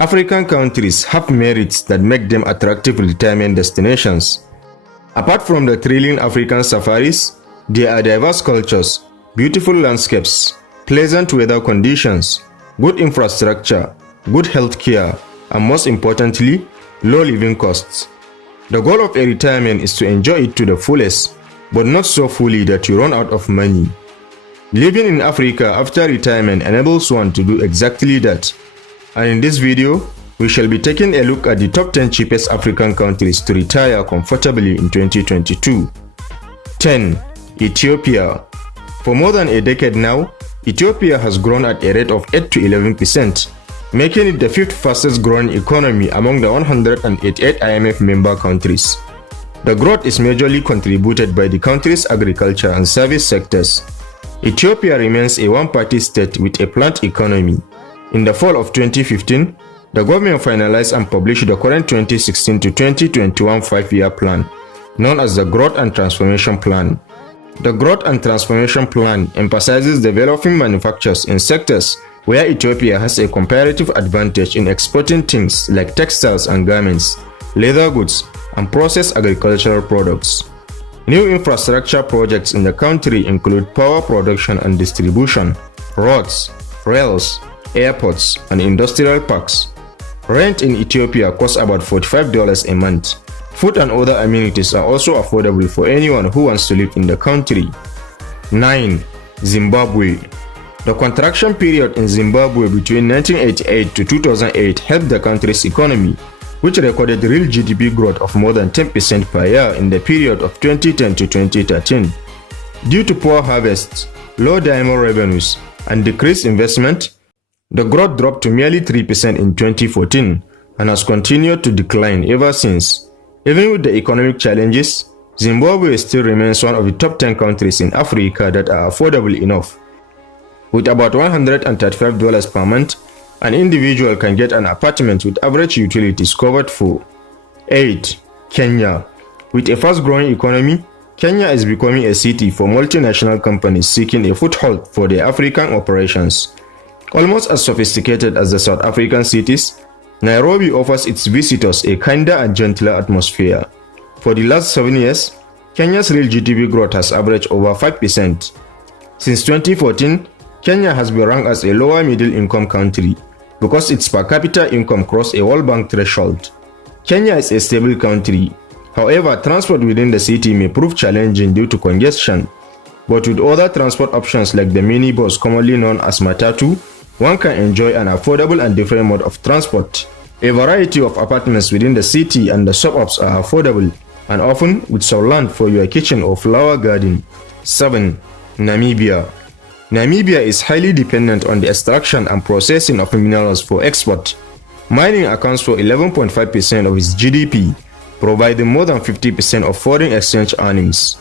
African countries have merits that make them attractive retirement destinations. Apart from the thrilling African safaris, there are diverse cultures, beautiful landscapes, pleasant weather conditions, good infrastructure, good health care, and most importantly, low living costs. The goal of a retirement is to enjoy it to the fullest, but not so fully that you run out of money. Living in Africa after retirement enables one to do exactly that. And in this video, we shall be taking a look at the top 10 cheapest African countries to retire comfortably in 2022. 10. Ethiopia. For more than a decade now, Ethiopia has grown at a rate of 8 to 11%, making it the 5th fastest growing economy among the 188 IMF member countries. The growth is majorly contributed by the country's agriculture and service sectors. Ethiopia remains a one-party state with a planned economy. In the fall of 2015, the government finalized and published the current 2016 to 2021 5-year plan, known as the Growth and Transformation Plan. The Growth and Transformation Plan emphasizes developing manufactures in sectors where Ethiopia has a comparative advantage in exporting things like textiles and garments, leather goods, and processed agricultural products. New infrastructure projects in the country include power production and distribution, roads, rails, airports, and industrial parks. Rent in Ethiopia costs about $45 a month. Food and other amenities are also affordable for anyone who wants to live in the country. 9. Zimbabwe. The contraction period in Zimbabwe between 1988 to 2008 helped the country's economy, which recorded real GDP growth of more than 10% per year in the period of 2010 to 2013. Due to poor harvests, low diamond revenues, and decreased investment, the growth dropped to merely 3% in 2014 and has continued to decline ever since. Even with the economic challenges, Zimbabwe still remains one of the top 10 countries in Africa that are affordable enough. With about $135 per month, an individual can get an apartment with average utilities covered for. 8. Kenya. With a fast-growing economy, Kenya is becoming a city for multinational companies seeking a foothold for their African operations. Almost as sophisticated as the South African cities, Nairobi offers its visitors a kinder and gentler atmosphere. For the last 7 years, Kenya's real GDP growth has averaged over 5%. Since 2014, Kenya has been ranked as a lower middle income country because its per capita income crossed a World Bank threshold. Kenya is a stable country. However, transport within the city may prove challenging due to congestion. But with other transport options like the minibus commonly known as matatu, one can enjoy an affordable and different mode of transport. A variety of apartments within the city and the suburbs are affordable and often with some land for your kitchen or flower garden. 7. Namibia. Namibia is highly dependent on the extraction and processing of minerals for export. Mining accounts for 11.5% of its GDP, providing more than 50% of foreign exchange earnings.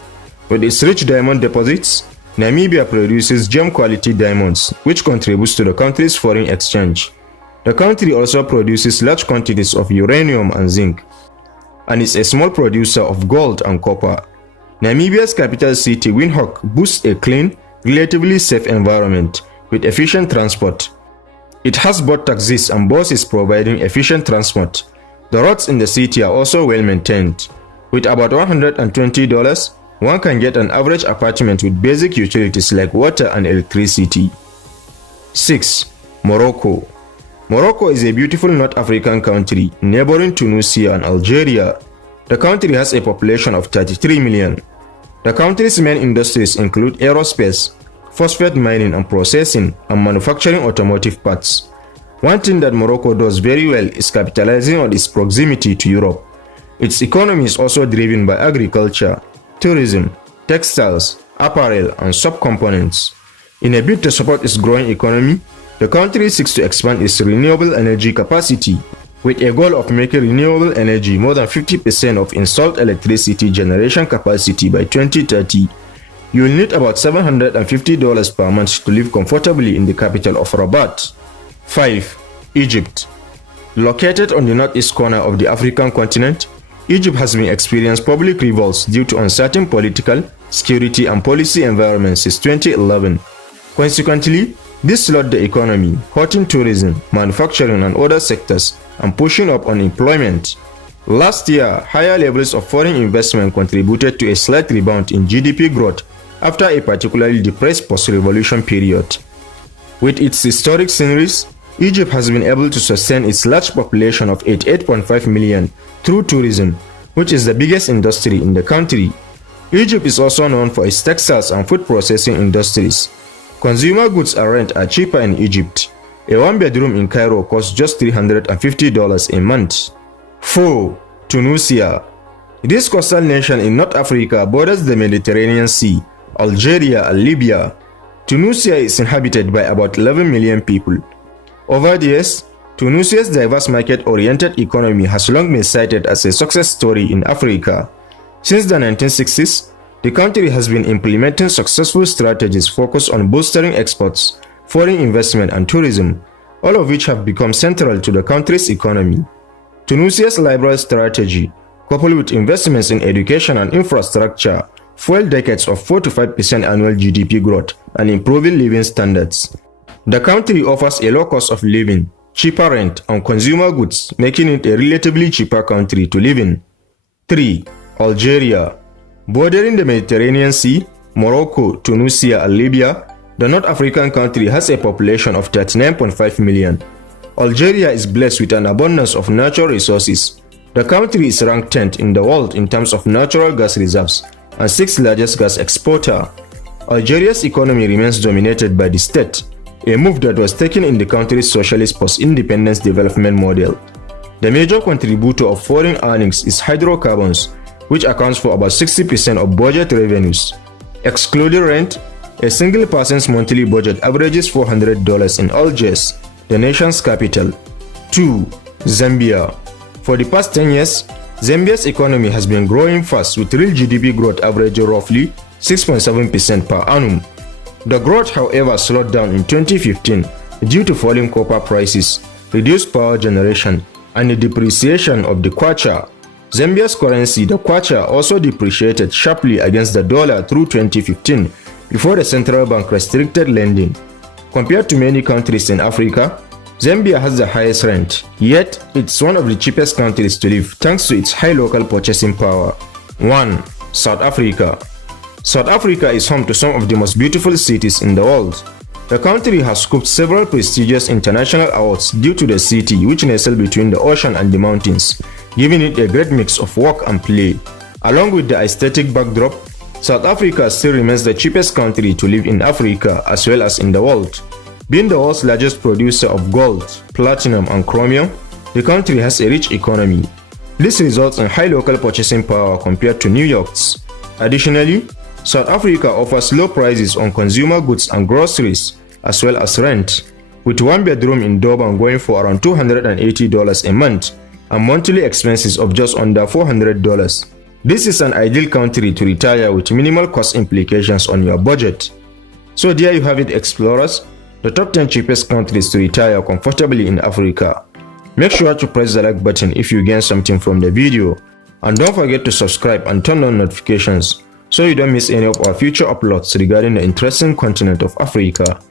With its rich diamond deposits, Namibia produces gem-quality diamonds, which contributes to the country's foreign exchange. The country also produces large quantities of uranium and zinc, and is a small producer of gold and copper. Namibia's capital city, Windhoek, boasts a clean, relatively safe environment with efficient transport. It has both taxis and buses providing efficient transport. The roads in the city are also well maintained. With about $120, one can get an average apartment with basic utilities like water and electricity. 6. Morocco. Morocco is a beautiful North African country neighboring Tunisia and Algeria. The country has a population of 33 million. The country's main industries include aerospace, phosphate mining and processing, and manufacturing automotive parts. One thing that Morocco does very well is capitalizing on its proximity to Europe. Its economy is also driven by agriculture, tourism, textiles, apparel, and subcomponents. In a bid to support its growing economy, the country seeks to expand its renewable energy capacity, with a goal of making renewable energy more than 50% of installed electricity generation capacity by 2030. You will need about $750 per month to live comfortably in the capital of Rabat. 5. Egypt. Located on the northeast corner of the African continent, Egypt has been experiencing public revolts due to uncertain political, security, and policy environments since 2011. Consequently, This slowed the economy, hurting tourism, manufacturing and other sectors and pushing up unemployment. Last year, higher levels of foreign investment contributed to a slight rebound in GDP growth after a particularly depressed post-revolution period. With its historic sceneries, Egypt has been able to sustain its large population of 88.5 million through tourism, which is the biggest industry in the country. Egypt is also known for its textiles and food processing industries. Consumer goods and rent are cheaper in Egypt. A one-bedroom in Cairo costs just $350 a month. 4. Tunisia. This coastal nation in North Africa borders the Mediterranean Sea, Algeria and Libya. Tunisia is inhabited by about 11 million people. Over the years, Tunisia's diverse market-oriented economy has long been cited as a success story in Africa. Since the 1960s, the country has been implementing successful strategies focused on bolstering exports, foreign investment and tourism, all of which have become central to the country's economy. Tunisia's liberal strategy, coupled with investments in education and infrastructure, fueled decades of 4 to 5% annual GDP growth and improving living standards. The country offers a low cost of living, cheaper rent and consumer goods, making it a relatively cheaper country to live in. 3. Algeria. Bordering the Mediterranean Sea, Morocco, Tunisia and Libya, the North African country has a population of 39.5 million. Algeria is blessed with an abundance of natural resources. The country is ranked 10th in the world in terms of natural gas reserves and 6th largest gas exporter. Algeria's economy remains dominated by the state, a move that was taken in the country's socialist post-independence development model. The major contributor of foreign earnings is hydrocarbons, which accounts for about 60% of budget revenues. Excluding rent, a single person's monthly budget averages $400 in Algiers, the nation's capital. 2. Zambia. For the past 10 years, Zambia's economy has been growing fast with real GDP growth averaging roughly 6.7% per annum. The growth, however, slowed down in 2015 due to falling copper prices, reduced power generation, and the depreciation of the kwacha. Zambia's currency, the kwacha, also depreciated sharply against the dollar through 2015 before the central bank restricted lending. Compared to many countries in Africa, Zambia has the highest rent, yet it's one of the cheapest countries to live thanks to its high local purchasing power. 1. South Africa. South Africa is home to some of the most beautiful cities in the world. The country has scooped several prestigious international awards due to the city, which nestled between the ocean and the mountains, giving it a great mix of work and play. Along with the aesthetic backdrop, South Africa still remains the cheapest country to live in Africa as well as in the world. Being the world's largest producer of gold, platinum and chromium, the country has a rich economy. This results in high local purchasing power compared to New York's. Additionally, South Africa offers low prices on consumer goods and groceries, as well as rent, with one bedroom in Durban going for around $280 a month and monthly expenses of just under $400. This is an ideal country to retire with minimal cost implications on your budget. So there you have it, explorers, the top 10 cheapest countries to retire comfortably in Africa. Make sure to press the like button if you gain something from the video, and don't forget to subscribe and turn on notifications so you don't miss any of our future uploads regarding the interesting continent of Africa.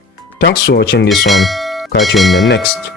Thanks for watching this one. Catch you in the next.